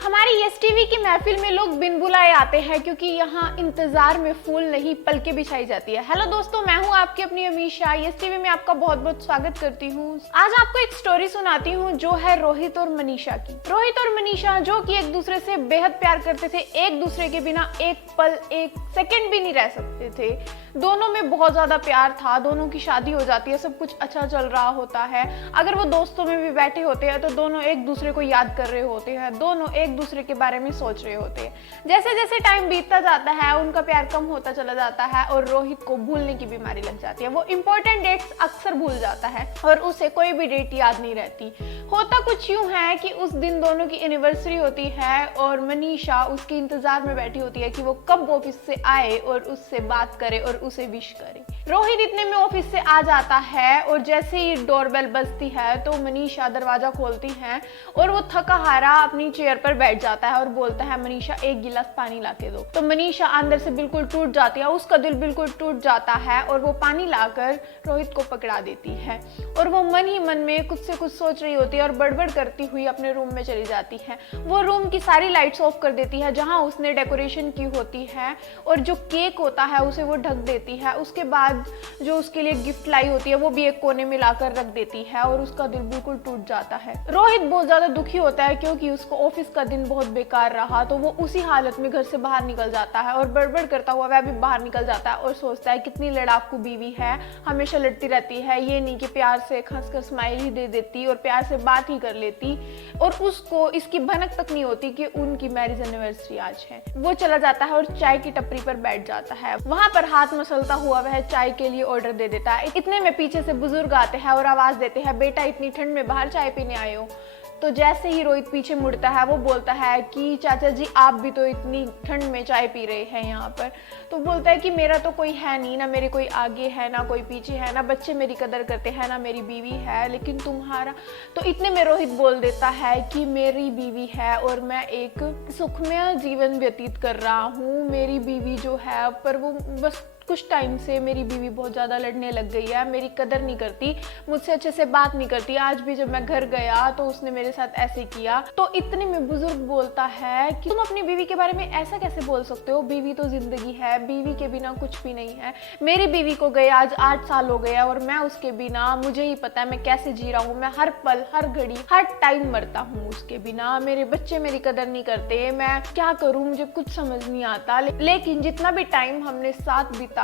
हमारी yes TV की महफिल में लोग बिन बुलाए आते हैं क्योंकि यहाँ इंतजार में फूल नहीं पलके बिछाई जाती है। हेलो दोस्तों, मैं हूँ आपकी अपनी अमीशा। यस टीवी में आपका बहुत बहुत स्वागत करती हूँ। आज आपको एक स्टोरी सुनाती हूँ जो है रोहित और मनीषा की। रोहित और मनीषा जो कि एक दूसरे से बेहद प्यार करते थे, एक दूसरे के बिना एक पल एक सेकंड भी नहीं रह सकते थे। दोनों में बहुत ज्यादा प्यार था। दोनों की शादी हो जाती है, सब कुछ अच्छा चल रहा होता है। अगर वो दोस्तों में भी बैठे होते हैं तो दोनों एक दूसरे को याद कर रहे होते हैं, दोनों एक दूसरे के बारे में सोच रहे होते हैं। जैसे जैसे टाइम बीतता जाता है उनका प्यार कम होता चला जाता है और रोहित को भूलने की बीमारी लग जाती है। वो इंपॉर्टेंट डेट्स अक्सर भूल जाता है और उसे कोई भी डेट याद नहीं रहती। होता कुछ यूं है कि उस दिन दोनों की एनिवर्सरी होती है और मनीषा उसके इंतजार में बैठी होती है कि वो कब ऑफिस से आए और उससे बात करे और उसे विश करे। रोहित इतने में ऑफिस से आ जाता है और जैसे ही डोरबेल बजती है तो मनीषा दरवाजा खोलती है और वो थका हारा अपनी चेयर पर बैठ जाता है और बोलता है, मनीषा एक गिलास पानी लाके दो। तो मनीषा अंदर से बिल्कुल टूट जाती है, उसका दिल बिल्कुल टूट जाता है और वो पानी लाकर रोहित को पकड़ा देती है और वो मन ही मन में कुछ से कुछ सोच रही होती है और बड़बड़ करती हुई अपने रूम में चली जाती है। वो रूम की सारी लाइट्स ऑफ कर देती है जहां उसने डेकोरेशन की होती है और जो केक होता है उसे वो ढक देती है। उसके बाद जो उसके लिए गिफ्ट लाई होती है वो भी एक कोने में लाकर रख देती है और उसका दिल बिल्कुल टूट जाता है। रोहित बहुत ज्यादा दुखी होता है क्योंकि उसको ऑफिस का दिन बहुत बेकार रहा, तो वो उसी हालत में घर से बाहर निकल जाता है और बड़बड़ करता हुआ वह भी बाहर निकल जाता है और सोचता है कितनी लड़ाकू बीवी है, हमेशा लड़ती रहती है। ये नहीं कि प्यार से हंसकर स्माइल ही दे देती और प्यार से बात ही कर लेती और उसको इसकी भनक तक नहीं होती कि उनकी मैरिज एनिवर्सरी आज है। वो चला जाता है और चाय की टपरी पर बैठ जाता है। वहां पर हाथ मसलता हुआ वह चाय के लिए ऑर्डर दे देता है। इतने में पीछे से बुजुर्ग आते हैं और आवाज देते हैं, बेटा इतनी ठंड में बाहर चाय पीने आए हो। तो जैसे ही रोहित पीछे मुड़ता है वो बोलता है कि चाचा जी आप भी तो इतनी ठंड में चाय पी रहे हैं यहाँ पर। तो बोलता है कि मेरा तो कोई है नहीं, ना मेरे कोई आगे है ना कोई पीछे है, ना बच्चे मेरी कदर करते हैं ना मेरी बीवी है, लेकिन तुम्हारा। तो इतने में रोहित बोल देता है कि मेरी बीवी है और मैं एक सुखमय जीवन व्यतीत कर रहा हूँ। मेरी बीवी जो है पर वो बस कुछ टाइम से मेरी बीवी बहुत ज़्यादा लड़ने लग गई है, मेरी कदर नहीं करती, मुझसे अच्छे से बात नहीं करती। आज भी जब मैं घर गया तो उसने मेरे साथ ऐसे किया। तो इतने में बुजुर्ग बोलता है कि तुम अपनी बीवी के बारे में ऐसा कैसे बोल सकते हो, बीवी तो जिंदगी है, बीवी के बिना कुछ भी नहीं है। मेरी बीवी को गए आज 8 साल हो गया और मैं उसके बिना, मुझे ही पता है मैं कैसे जी रहा हूँ। मैं हर पल हर घड़ी हर टाइम मरता हूँ उसके बिना। मेरे बच्चे मेरी कदर नहीं करते, मैं क्या करूँ, मुझे कुछ समझ नहीं आता। लेकिन जितना भी टाइम हमने साथ बिताया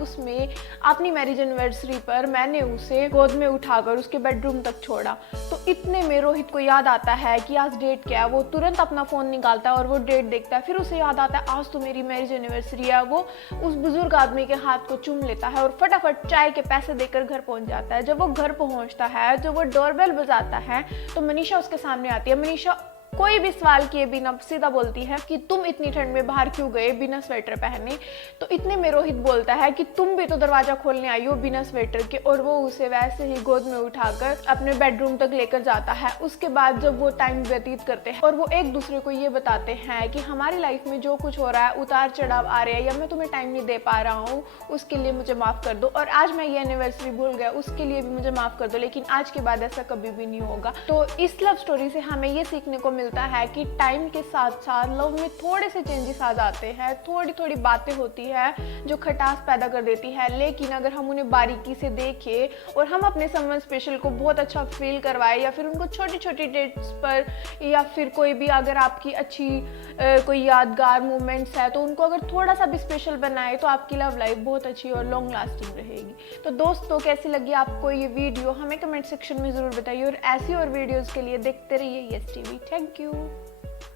उसमें अपनी मैरिज एनिवर्सरी पर मैंने उसे गोद में उठाकर उसके बेडरूम तक छोड़ा। तो इतने में रोहित को याद आता है कि आज डेट क्या है। वो तुरंत अपना फोन निकालता है और वो डेट देखता है। फिर उसे याद आता है आज तो मेरी मैरिज एनिवर्सरी है। वो उस बुजुर्ग आदमी के हाथ को चूम लेता है और फटाफट चाय के पैसे देकर घर पहुंच जाता है। जब वो घर पहुंचता है, जब वो डोरबेल बजाता है तो मनीषा उसके सामने आती है। मनीषा कोई भी सवाल किए बिना सीधा बोलती है कि तुम इतनी ठंड में बाहर क्यों गए बिना स्वेटर पहने। तो इतने में रोहित बोलता है कि तुम भी तो दरवाजा खोलने आई हो बिना स्वेटर के, और वो उसे वैसे ही गोद में उठाकर अपने बेडरूम तक लेकर जाता है। उसके बाद जब वो टाइम व्यतीत करते हैं और वो एक दूसरे को ये बताते हैं कि हमारी लाइफ में जो कुछ हो रहा है, उतार चढ़ाव आ रहे हैं या मैं तुम्हें टाइम नहीं दे पा रहा हूँ, उसके लिए मुझे माफ कर दो। और आज मैं ये एनिवर्सरी भूल गया, उसके लिए भी मुझे माफ कर दो, लेकिन आज के बाद ऐसा कभी भी नहीं होगा। तो इस लव स्टोरी से हमें ये सीखने को मिलता है कि टाइम के साथ साथ लव में थोड़े से चेंजेस आ जाते हैं, थोड़ी थोड़ी बातें होती है जो खटास पैदा कर देती है। लेकिन अगर हम उन्हें बारीकी से देखें और हम अपने समवन स्पेशल को बहुत अच्छा फील करवाए या फिर उनको छोटी छोटी डेट्स पर या फिर कोई भी अगर आपकी अच्छी कोई यादगार मोमेंट्स है तो उनको अगर थोड़ा सा भी स्पेशल बनाए तो आपकी लव लाइफ बहुत अच्छी और लॉन्ग लास्टिंग रहेगी। तो दोस्तों कैसी लगी आपको ये वीडियो हमें कमेंट सेक्शन में ज़रूर बताइए और ऐसी और वीडियोज़ के लिए देखते रहिए यस टीवी। Thank you.